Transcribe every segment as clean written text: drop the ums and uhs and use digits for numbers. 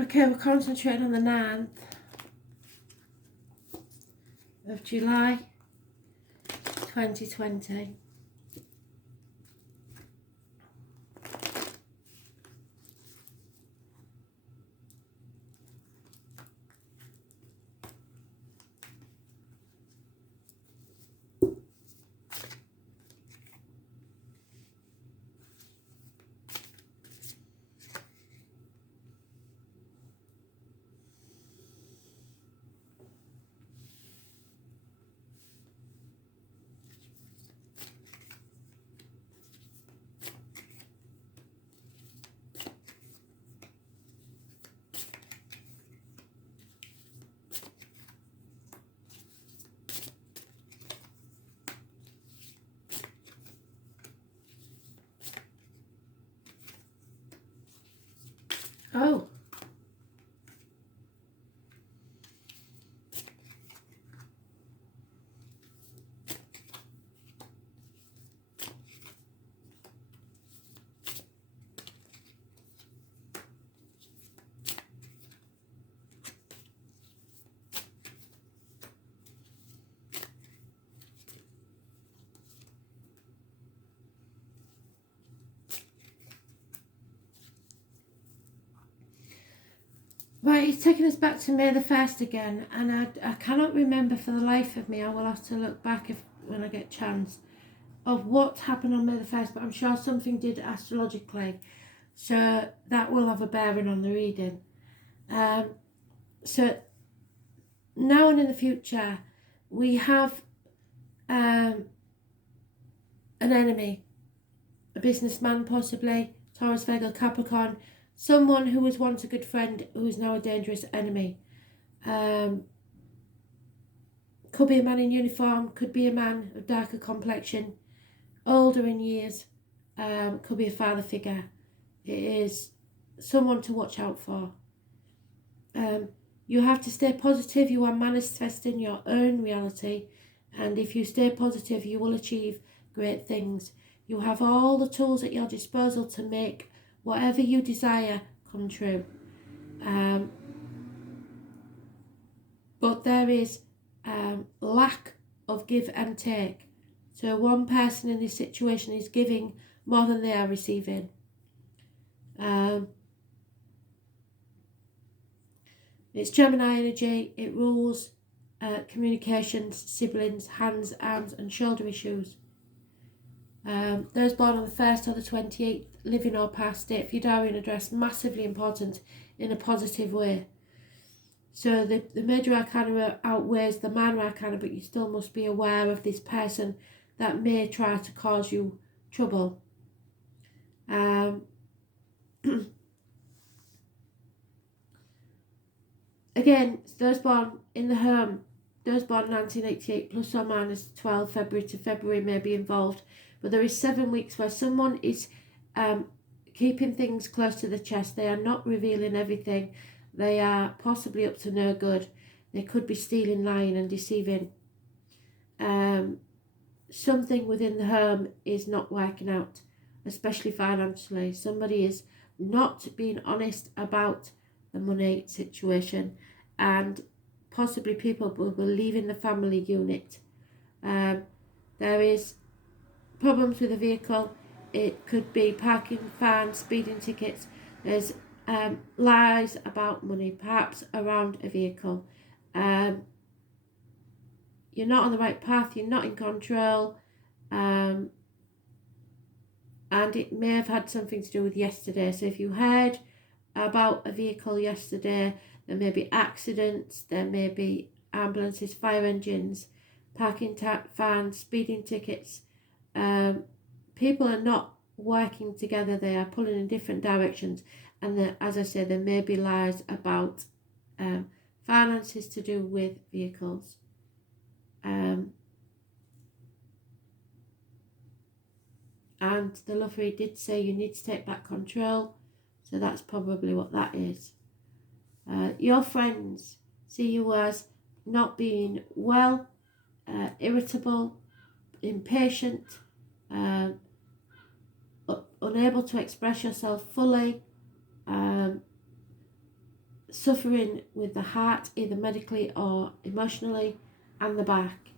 Okay, we're concentrating on the 9th of July 2020. Oh. Right, he's taking us back to May the 1st again, and I cannot remember for the life of me. I will have to look back when I get a chance of what happened on May the 1st, but I'm sure something did astrologically, so that will have a bearing on the reading. So now and in the future, we have an enemy, a businessman possibly, Taurus, Virgo, Capricorn, someone who was once a good friend who is now a dangerous enemy. Could be a man in uniform, could be a man of darker complexion, older in years, could be a father figure. It is someone to watch out for. You have to stay positive. You are manifesting your own reality, and if you stay positive, you will achieve great things. You have all the tools at your disposal to make whatever you desire come true. But there is lack of give and take. So one person in this situation is giving more than they are receiving. It's Gemini energy. It rules communications, siblings, hands, arms and shoulder issues. Those born on the 1st or the 28th, living or past, date for your diary and address, massively important in a positive way. So the major arcana outweighs the minor arcana, but you still must be aware of this person that may try to cause you trouble. Again, those born in the home, those born 1988 plus or minus 12 February to February may be involved, but there is 7 weeks where someone is keeping things close to the chest. They are not revealing everything. They are possibly up to no good. They could be stealing, lying and deceiving. Something within the home is not working out, especially financially. Somebody is not being honest about the money situation, and possibly people will be leaving the family unit. There is problems with a vehicle. It could be parking fines, speeding tickets. There's lies about money, perhaps around a vehicle. You're not on the right path, you're not in control, and it may have had something to do with yesterday. So if you heard about a vehicle yesterday, there may be accidents, there may be ambulances, fire engines, parking fines, speeding tickets. People are not working together, they are pulling in different directions, and as I said, there may be lies about finances to do with vehicles. And the love read did say you need to take back control, so that's probably what that is. Your friends see you as not being well, irritable, impatient, unable to express yourself fully, suffering with the heart, either medically or emotionally, and the back.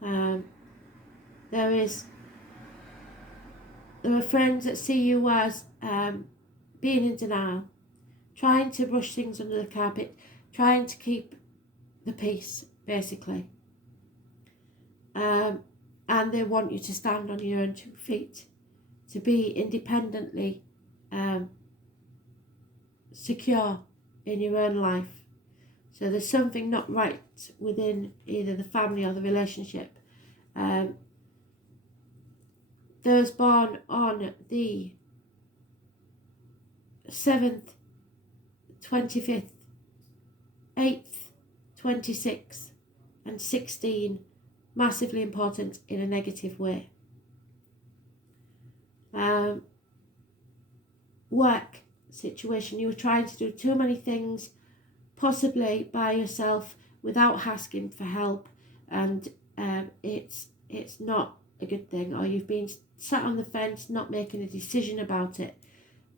There are friends that see you as being in denial, trying to brush things under the carpet, trying to keep the peace, basically. And they want you to stand on your own 2 feet, to be independently secure in your own life. So there's something not right within either the family or the relationship. Those born on the 7th, 25th, 8th, 26th and 16, massively important in a negative way. Work situation, you were trying to do too many things, possibly by yourself, without asking for help, and it's not a good thing, or you've been sat on the fence, not making a decision about it.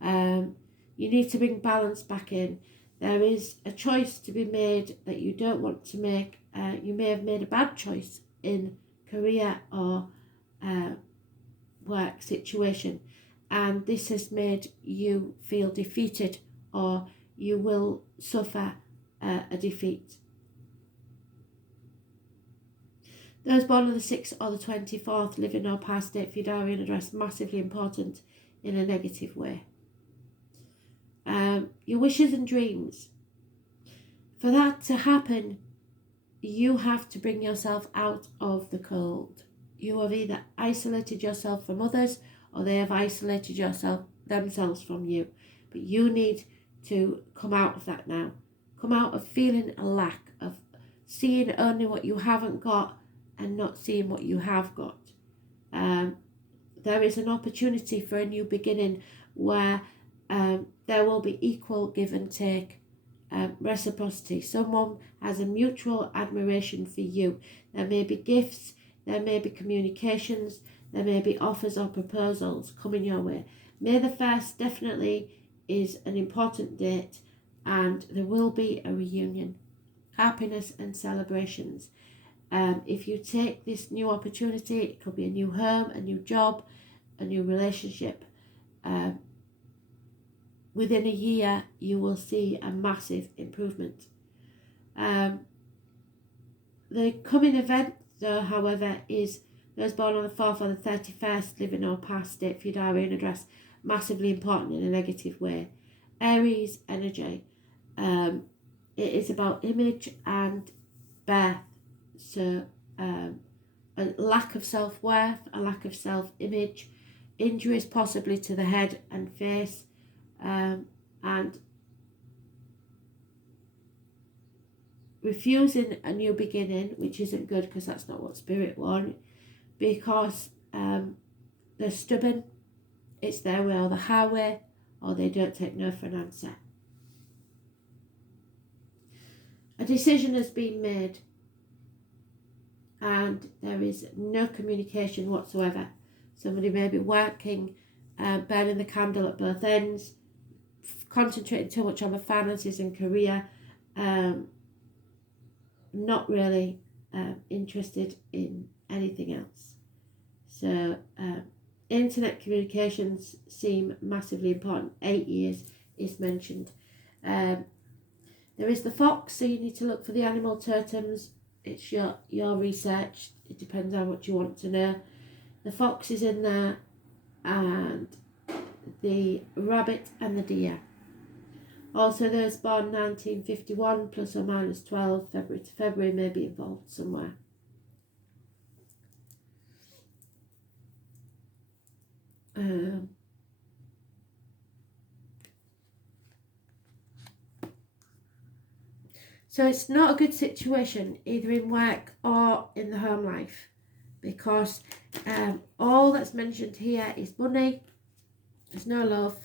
You need to bring balance back in. There is a choice to be made that you don't want to make. You may have made a bad choice in career or work situation, and this has made you feel defeated, or you will suffer a defeat. Those born on the 6th or the 24th, living or past date for your diary and address, massively important in a negative way. Your wishes and dreams. For that to happen, you have to bring yourself out of the cold. You have either isolated yourself from others, or they have isolated themselves from you. But you need to come out of that now. Come out of feeling a lack, of seeing only what you haven't got and not seeing what you have got. There is an opportunity for a new beginning where there will be equal give and take, reciprocity. Someone has a mutual admiration for you. There may be gifts, there may be communications, there may be offers or proposals coming your way. May the 1st definitely is an important date, and there will be a reunion, happiness and celebrations. If you take this new opportunity, it could be a new home, a new job, a new relationship. Within a year, you will see a massive improvement. The coming event, though, however, is those born on the 4th or the 31st, living or past date for your diary and address, massively important in a negative way. Aries energy. It is about image and birth. So a lack of self-worth, a lack of self-image, injuries possibly to the head and face, and refusing a new beginning, which isn't good because that's not what spirit want, because they're stubborn, it's their way or the highway, or they don't take no for an answer. A decision has been made and there is no communication whatsoever. Somebody may be working, burning the candle at both ends, concentrating too much on the finances and career, not really interested in anything else. So internet communications seem massively important. 8 years is mentioned. There is the fox, so you need to look for the animal totems. It's your research. It depends how much you want to know. The fox is in there, and the rabbit and the deer. Also, those born 1951 plus or minus 12 February to February may be involved somewhere. So it's not a good situation either in work or in the home life, because all that's mentioned here is money. There's no love.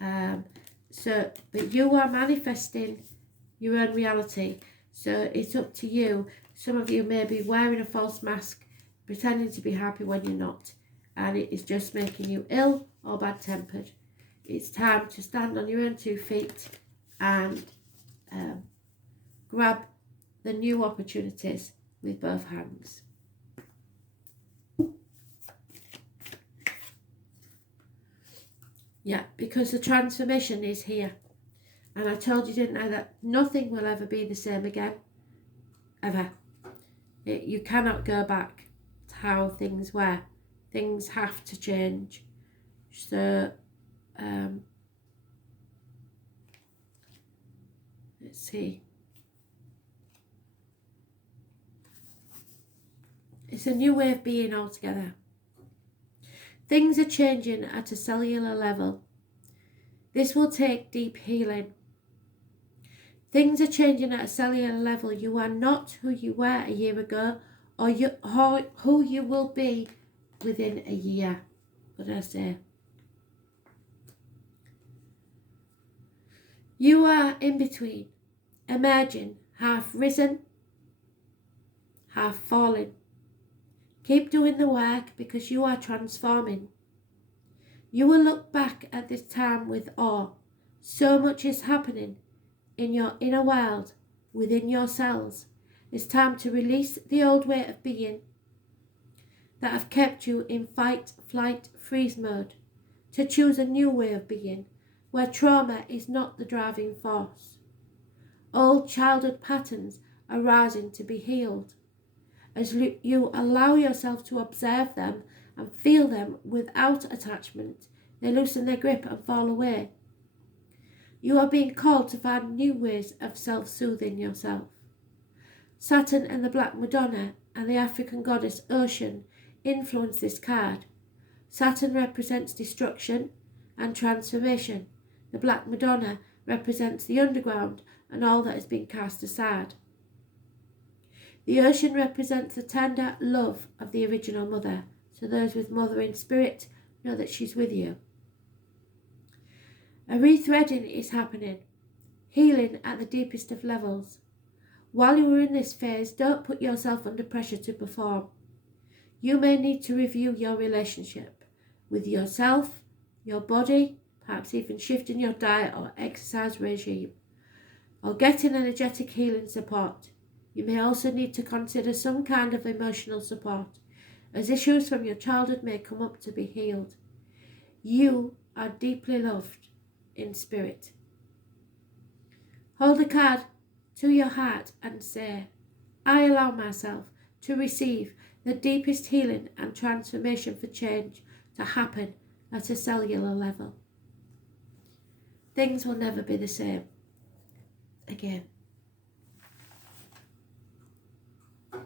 But you are manifesting your own reality. So it's up to you. Some of you may be wearing a false mask, pretending to be happy when you're not, and it is just making you ill or bad-tempered. It's time to stand on your own 2 feet and grab the new opportunities with both hands. Yeah, because the transformation is here. And I told you, didn't I, that nothing will ever be the same again. Ever. You cannot go back to how things were. Things have to change. So, let's see. It's a new way of being altogether. Things are changing at a cellular level. This will take deep healing. Things are changing at a cellular level. You are not who you were a year ago, or who you will be within a year. What did I say? You are in between, emerging, half risen, half fallen. Keep doing the work because you are transforming. You will look back at this time with awe. So much is happening in your inner world, within your cells. It's time to release the old way of being that have kept you in fight, flight, freeze mode, to choose a new way of being where trauma is not the driving force. Old childhood patterns are rising to be healed. As you allow yourself to observe them and feel them without attachment, they loosen their grip and fall away. You are being called to find new ways of self-soothing yourself. Saturn and the Black Madonna and the African goddess Ocean influence this card. Saturn represents destruction and transformation. The Black Madonna represents the underground and all that has been cast aside. The Ocean represents the tender love of the original mother. So those with mother in spirit know that she's with you. A rethreading is happening, healing at the deepest of levels. While you are in this phase, don't put yourself under pressure to perform. You may need to review your relationship with yourself, your body, perhaps even shifting your diet or exercise regime, or getting energetic healing support. You may also need to consider some kind of emotional support, as issues from your childhood may come up to be healed. You are deeply loved in spirit. Hold a card to your heart and say, I allow myself to receive the deepest healing and transformation for change to happen at a cellular level. Things will never be the same again.